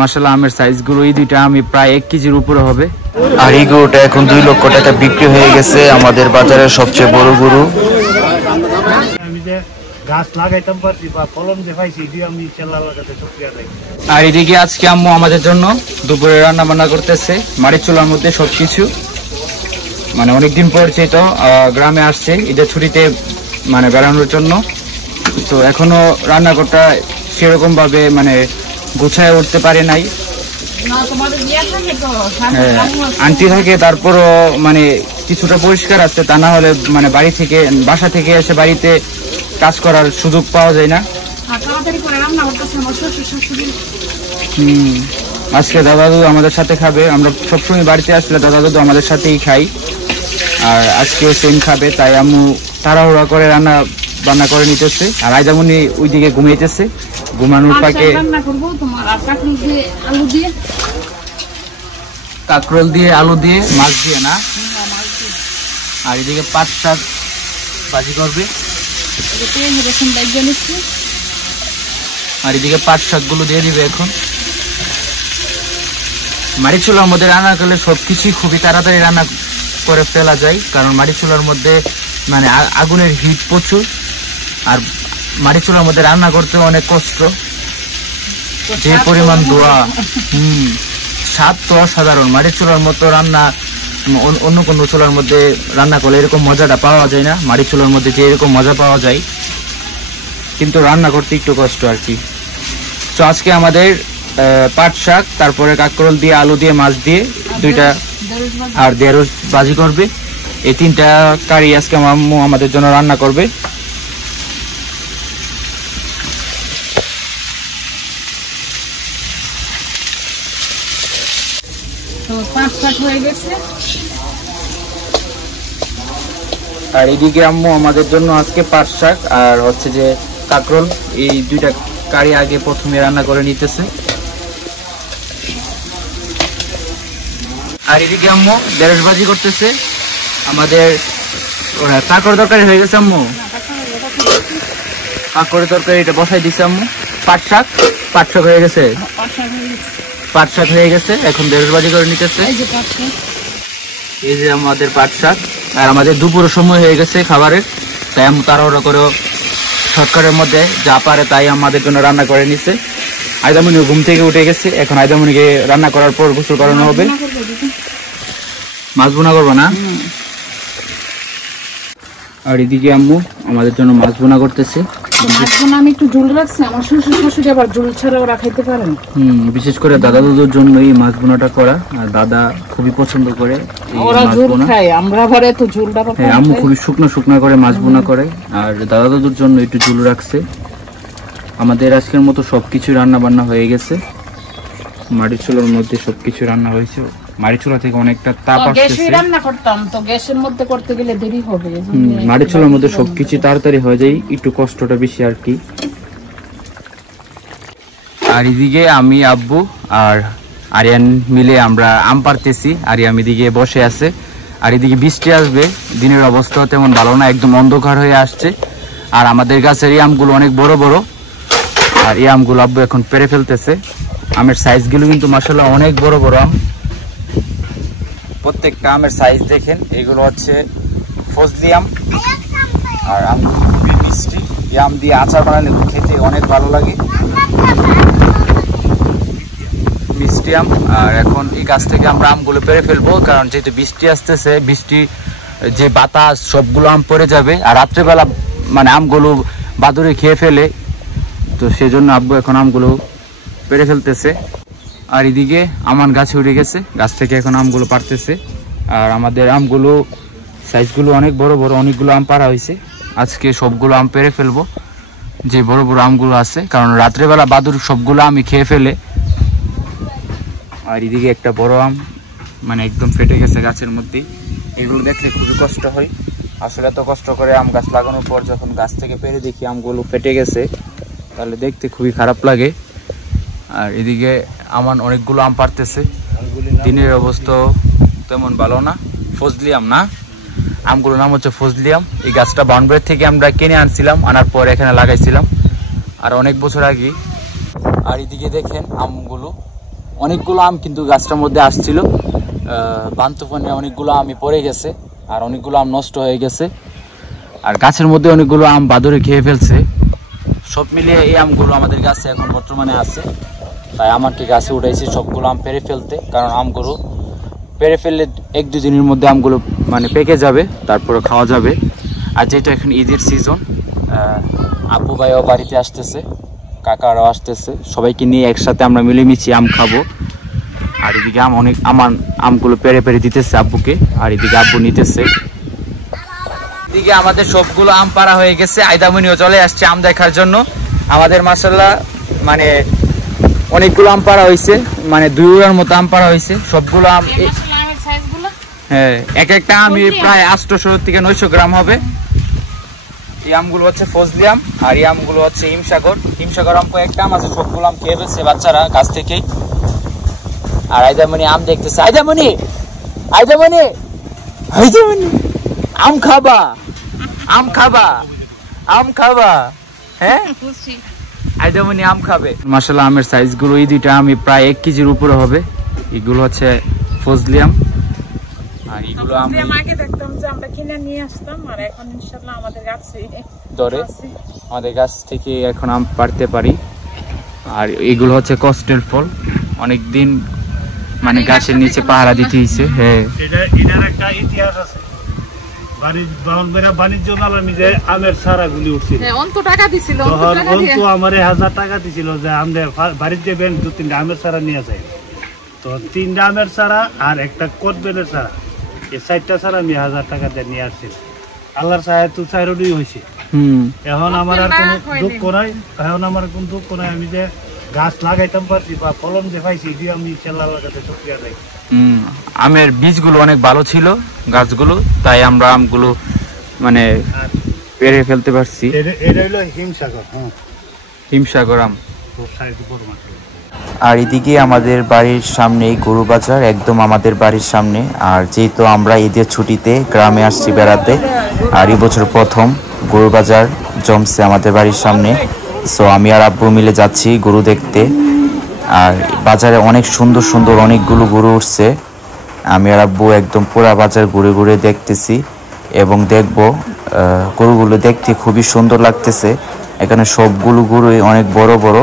মাশাআল্লাহ আমের সাইজগুলো এই দুইটা আমি প্রায় 1 কেজির উপরে হবে। আর এই গরুটা এখন 2 লক্ষ টাকা বিক্রি হয়ে গেছে, আমাদের বাজারের সবচেয়ে বড় গরু। আর এদিকে আজকে আম্মু আমাদের জন্য দুপুরে রান্না বান্না করতেছে মাটির চুলার মধ্যে সবকিছু। মানে অনেকদিন পর তো গ্রামে আসছে ঈদের ছুটিতে মানে বেড়ানোর জন্য, তো এখনো রান্নাঘরটা সেরকম ভাবে মানে গুছায় উঠতে পারে নাই। আন্টি থাকে তারপরও মানে কিছুটা পরিষ্কার আছে, তা না হলে মানে বাসা থেকে এসে বাড়িতে কাজ করার সুযোগ পাওয়া যায় না। আজকে দাদা দাদু আমাদের সাথে খাবে, আমরা সবসময় বাড়িতে আসলে দাদা দাদু আমাদের সাথেই খাই, আর আজকে সেম খাবে, তাই আম্মু তাড়াহুড়া করে রান্না বান্না করে নিতেছে। আর আইজামনি ওইদিকে ঘুমাইতেছে, ঘুমানোর পাকে কাঁকরোল দিয়ে আলু দিয়ে মাছ দিয়ে না, আর এদিকে পাট শাক ভাজি করবে, আর এদিকে পাট শাক গুলো দিয়ে দিবে। এখন মাটির চুলার মধ্যে রান্না করলে সবকিছু খুবই তাড়াতাড়ি রান্না করে ফেলা যায়, কারণ মাটির চুলার মধ্যে মানে আগুনের হিট প্রচুর, আর মাটির চুলার মধ্যে রান্না করতে অনেক কষ্ট, যে পরিমাণ ধোয়া। স্বাদ তো অসাধারণ। মাটির চুলার মতো রান্না অন্য কোনো চুলার মধ্যে রান্না করলে এরকম মজাটা পাওয়া যায় না, মাটির চুলার মধ্যে যে এরকম মজা পাওয়া যায়, কিন্তু রান্না করতে একটু কষ্ট আর কি। তো আজকে আমাদের পাট শাক, তারপরে কাঁকরোল দিয়ে আলু দিয়ে মাছ দিয়ে দুইটা, আর ঢেঁড়স ভাজি করবে, এই 3টা কারি আজকে আম্মু আমাদের জন্য রান্না করবে। আর এদিকে আম্মু আমাদের জন্য আজকে পাট শাক আর হচ্ছে যে কাঁকরোল, এই 2টা কারি আগে প্রথমে রান্না করে নিতেছে। আর এদিকে আম্মু ঢেঁড়স ভাজি করতেছে। আমাদের কাঁকড় তরকারি হয়ে গেছে আম্মু, কাঁকড়ের তরকারি এটা বসাই দিছে আম্মু। পাট শাক হয়ে গেছে, পাট শাক হয়ে গেছে, এখন ঢেঁড়স ভাজি করে নিতেছে। এই যে আমাদের পাট শাক। আর আমাদের দুপুরের সময় হয়ে গেছে খাবারের, তাই আম্মু তাড়াহুড়ো করে শর্টকাটের মধ্যে যা পারে তাই আমাদের জন্য রান্না করে নিছে। আইদামনি ঘুম থেকে উঠে গেছে, এখন আইদামনিকে রান্না করার পর গোসল করানো হবে। মাছ বোনা করবো না? আর এদিকে আম্মু আমাদের জন্য মাছ বোনা করতেছে। আমি একটু ঝোল রাখছি, আমার শ্বশুর শাশুড়ি আবার ঝোল ছাড়া ওরা খাইতে পারে না। বিশেষ করে দাদা দাদুর জন্য এই মাছ বোনাটা করা, আর দাদা খুবই পছন্দ করে ওরা ঝোল খায়, আমরা ঘরে তো ঝোলটা আম্মু খুবই শুকনো করে মাছ বোনা করে, আর দাদা দাদুর জন্য একটু ঝোল রাখছে। আমাদের আজকের মতো সবকিছু রান্না বান্না হয়ে গেছে, মাটির চুলার মধ্যে সবকিছু রান্না হয়েছে। মাটির চুলা থেকে অনেকটা তাপ আসছে, রান্না করতাম তো গ্যাসের মধ্যে করতে গেলে দেরি হবে। মাটির চুলার মধ্যে সবকিছু তাড়াতাড়ি হয়ে যায়, একটু কষ্টটা বেশি আর কি। আর এদিকে আমি আব্বু আর আরিয়ান মিলে আমরা আম পাড়তেছি, আরিয়ান এদিকে বসে আছে। আর এদিকে বৃষ্টি আসবে, দিনের অবস্থা তেমন ভালো না, একদম অন্ধকার হয়ে আসছে। আর আমাদের গাছের এই আমগুলো অনেক বড় বড়, আর এই আমগুলো আব্বু এখন পেরে ফেলতেছে। আমের সাইজগুলো কিন্তু মাশাআল্লাহ অনেক বড় বড় আম, প্রত্যেকটা আমের সাইজ দেখেন। এগুলো হচ্ছে ফজলি আম, আর আমগুলো খুবই মিষ্টি। এই আম দিয়ে আচার বানালে খেতে অনেক ভালো লাগে, মিষ্টি আম। আর এখন এই গাছ থেকে আমরা আমগুলো পেরে ফেলবো, কারণ যেহেতু বৃষ্টি আসতেছে, বৃষ্টি যে বাতাস সবগুলো আম পড়ে যাবে, আর রাত্রেবেলা মানে আমগুলো বাদুড়ে খেয়ে ফেলে, তো সেজন্য আব্বু এখন আমগুলো পেরে ফেলতেছে। আর এদিকে আমান গাছে উঠে গেছে, গাছ থেকে এখন আমগুলো পাড়তেছে। আর আমাদের আমগুলো সাইজগুলো অনেক বড় বড়, অনেকগুলো আম পাড়া হয়েছে। আজকে সবগুলো আম পেরে ফেলবো, যে বড় বড় আমগুলো আছে, কারণ রাত্রেবেলা বাদুড় সবগুলো আমি খেয়ে ফেলে। আর এদিকে একটা বড় আম মানে একদম ফেটে গেছে গাছের মধ্যে, এগুলো দেখলে খুবই কষ্ট হয়। আসলে এত কষ্ট করে আম গাছ লাগানোর পর যখন গাছ থেকে পেরে দেখি আমগুলো ফেটে গেছে, তাহলে দেখতে খুবই খারাপ লাগে। আর এদিকে আমান অনেকগুলো আম পাড়তেছে, দিনের অবস্থা তেমন ভালো না। ফজলি আম না, আমগুলোর নাম হচ্ছে ফজলি আম। এই গাছটা বাউন্ডারি থেকে আমরা কিনে আনছিলাম, আনার পর এখানে লাগাইছিলাম। আর অনেক বছর আগে। আর এদিকে দেখেন আমগুলো, অনেকগুলো আম কিন্তু গাছটার মধ্যে আসছিল, বান্তফানে অনেকগুলো আমই পড়ে গেছে আর অনেকগুলো আম নষ্ট হয়ে গেছে। আর গাছের মধ্যে অনেকগুলো আম বাদুড়ে খেয়ে ফেলছে। সব মিলিয়ে এই আমগুলো আমাদের গাছে এখন বর্তমানে আছে, তাই আমাকে গাছে উঠাইছি সবগুলো আম পেরে ফেলতে, কারণ আমগুলো পেরে ফেললে 1-2 দিনের মধ্যে আমগুলো মানে পেকে যাবে, তারপরে খাওয়া যাবে। আর যেটা এখন ঈদের সিজন, আব্বু ভাইও বাড়িতে আসতেছে, কাকারাও আসতেছে, সবাইকে নিয়ে একসাথে আমরা মিলেমিশে আম খাবো। আর এদিকে আমার আমগুলো পেরে পেরে দিতেছে আব্বুকে, আর এদিকে আব্বু নিতেছে। এদিকে আমাদের সবগুলো আম পাড়া হয়ে গেছে, আইদামনিও চলে আসছে আম দেখার জন্য। আমাদের মাশাআল্লাহ মানে অনেকগুলো আম পাড়া হয়েছে, মানে 2 উড়ার মতো আম পাড়া হয়েছে। সবগুলো আম, হ্যাঁ, এক একটা আমি প্রায় 800 থেকে 900 গ্রাম হবে। এই আমগুলো হচ্ছে ফজলি আম, আর এই আমগুলো হচ্ছে হিমসাগর আম। কয়েকটা আম আছে, সবগুলো আম খেয়ে ফেলছে বাচ্চারা গাছ থেকেই। আর আইদামনি আম দেখতেছে, আইদামনি আম খাবা, হ্যাঁ আইদামনি আম খাবে। মাশাআল্লাহ আমের সাইজ গুলো, এই দুইটা আমি প্রায় 1 কেজির উপরে হবে। এগুলো হচ্ছে ফজলি আম, আর এগুলো আমি আগে দেখতাম যে আমরা কিনে নিয়ে আসতাম, আর এখন ইনশাআল্লাহ আমাদের গাছেই ধরে আমাদের গাছ থেকে এখন আম পাড়তে পারি। আর এগুলো হচ্ছে কষ্টের ফল, অনেকদিন মানে গাছের নিচে পাহারা দিতে হয়েছে। হ্যাঁ, এটার একটা ইতিহাস আছে। বাণিজ্য মেলা নিজে আমের চারাগুলি উঠছিল, আমার 1000 টাকা দিছিল যে আমরা বাড়িতে যাবেন 2-3টা আমের চারা নিয়ে যাই। তো 3টা আমের চারা আর একটা কদবেলের চারা, এই 4টা চারা আমি 1000 টাকা দিয়ে নিয়ে আসছি। আল্লাহর চায় তো 4টি হয়েছে। এখন আমার আর কোনো দুঃখ নাই, আমি যে গাছ লাগাইতাম পারছি বা ফলন যে পাইছি, দিয়ে আমি আল্লাহর কাছে শুকরিয়া দেই। আমের বীজগুলো অনেক ভালো ছিল গাছগুলো, তাই আমরা আমগুলো মানে পেরে ফেলতে পারছি। এটা হলো হিমসাগর আম। আর এদিকে আমাদের বাড়ির সামনেই গরু বাজার, একদম আমাদের বাড়ির সামনে। আর যেহেতু আমরা ঈদের ছুটিতে গ্রামে আসছি বেড়াতে, আর এই বছর প্রথম গরু বাজার জমছে আমাদের বাড়ির সামনে। সো আমি আর আব্বু মিলে যাচ্ছি গরু দেখতে। আর বাজারে অনেক সুন্দর সুন্দর অনেকগুলো গরু উঠছে। আমি আর আব্বু একদম পুরা বাজার ঘুরে ঘুরে দেখতেছি এবং দেখব। গরুগুলো দেখতে খুবই সুন্দর লাগতেছে। এখানে সবগুলো গরুই অনেক বড় বড়,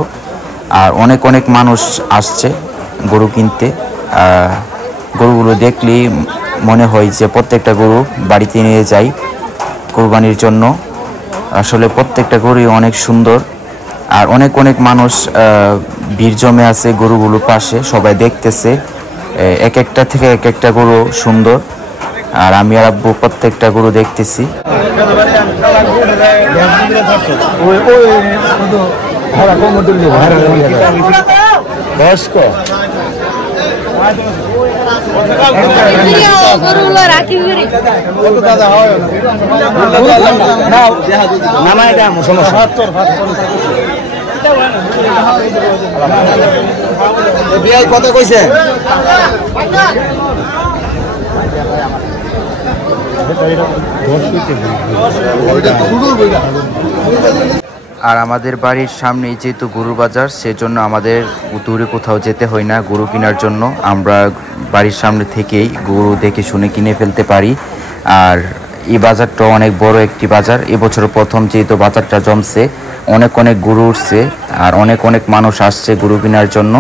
আর অনেক অনেক মানুষ আসছে গরু কিনতে। গরুগুলো দেখলেই মনে হয় যে প্রত্যেকটা গরু বাড়িতে নিয়ে যাই কোরবানির জন্য। আসলে প্রত্যেকটা গরুই অনেক সুন্দর, আর অনেক অনেক মানুষ ভিড় জমে আছে গরুগুলোর পাশে, সবাই দেখতেছে। এক একটা থেকে এক একটা গরু সুন্দর, আর আমি আর আব্বু প্রত্যেকটা গরু দেখতেছি। কত কইছে? আর আমাদের বাড়ির সামনেই যেহেতু গরু বাজার, সেজন্য আমাদের দূরে কোথাও যেতে হয় না গরু কেনার জন্য। আমরা বাড়ির সামনে থেকেই গরু দেখে শুনে কিনে ফেলতে পারি। আর এই বাজারটা অনেক বড় একটি বাজার। এবছর প্রথম যেহেতু বাজারটা জমছে, অনেক অনেক গরু উঠছে আর অনেক অনেক মানুষ আসছে গরু কেনার জন্য।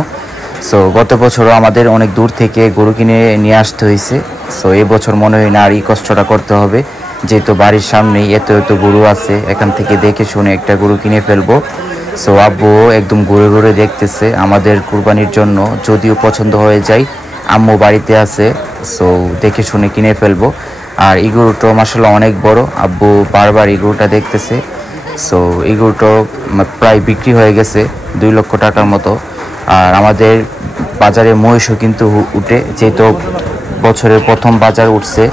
সো গত বছরও আমাদের অনেক দূর থেকে গরু কিনে নিয়ে আসতে হয়েছে। সো এবছর মনে হয় না আর এই কষ্টটা করতে হবে, যেহেতু বাড়ির সামনেই এত এত গরু আছে, এখান থেকে দেখে শুনে একটা গরু কিনে ফেলবো। সো আব্বু একদম ঘুরে ঘুরে দেখতেছে আমাদের কুরবানির জন্য। যদিও পছন্দ হয়ে যায়, আম্মু বাড়িতে আছে, সো দেখে শুনে কিনে ফেলবো। আর এই গরুটা মাশাআল্লাহ অনেক বড়, আব্বু বারবার এই গরুটা দেখতেছে। সো এই গরুটা প্রায় বিক্রি হয়ে গেছে 2 লক্ষ টাকার মতো। আর আমাদের বাজারে মহিষও কিন্তু উঠে, যেহেতু বছরের প্রথম বাজার উঠছে।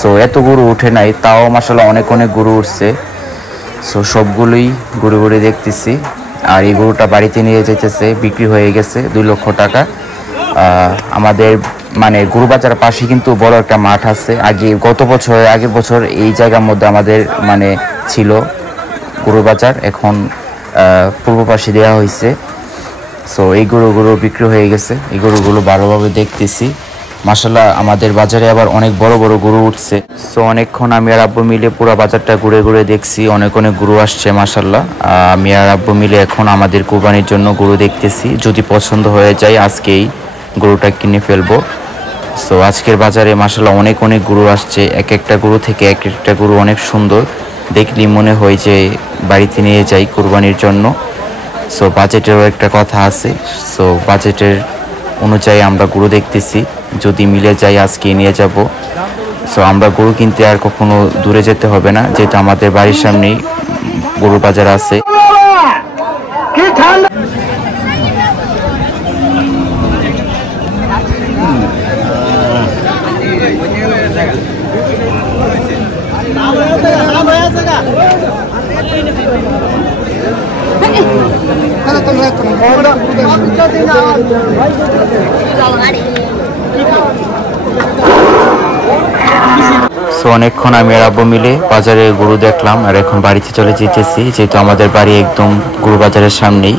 সো এত গরু উঠে নাই, তাও মাশাআল্লাহ অনেক অনেক গরু উঠছে। সো সবগুলোই ঘুরে ঘুরে দেখতেছি। আর এই গরুটা বাড়িতে নিয়ে যেতেছে, বিক্রি হয়ে গেছে 2 লক্ষ টাকা। আমাদের মানে গরু বাজারের পাশে কিন্তু বড় একটা মাঠ আছে। আগের বছর এই জায়গার মধ্যে আমাদের মানে ছিল গরু বাজার। এখন পূর্ব পাশে দেওয়া হয়েছে। সো এই গরুগুলো বিক্রি হয়ে গেছে, এই গরুগুলো ভালোভাবে দেখতেছি। মাশাআল্লাহ আমাদের বাজারে আবার অনেক বড় বড় গরু উঠছে। সো অনেকক্ষণ আমি আর আব্বু মিলে পুরো বাজারটা ঘুরে ঘুরে দেখছি, অনেক অনেক গরু আসছে মাশাআল্লাহ। আমি আর আব্বু মিলে এখন আমাদের কুরবানির জন্য গরু দেখতেছি, যদি পছন্দ হয়ে যায় আজকেই গরুটা কিনে ফেলবো। সো আজকের বাজারে মাশাআল্লাহ অনেক অনেক গরু আসছে, এক একটা গরু থেকে এক একটা গরু অনেক সুন্দর, দেখলেই মনে হয় যে বাড়িতে নিয়ে যাই কুরবানির জন্য। সো বাজেটেরও একটা কথা আছে, সো বাজেটের অনুযায়ী আমরা গরু দেখতেছি, যদি মিলে যায় আজকে নিয়ে যাব। সো আমরা গরু কিনতে আর কখনো দূরে যেতে হবে না, যেহেতু আমাদের বাড়ির সামনেই গরু বাজার আছে। সো অনেকক্ষণ আমি আর আব্বু মিলে বাজারে গরু দেখলাম, আর এখন বাড়িতে চলে যেতেছি, যেহেতু আমাদের বাড়ি একদম গরু বাজারের সামনেই।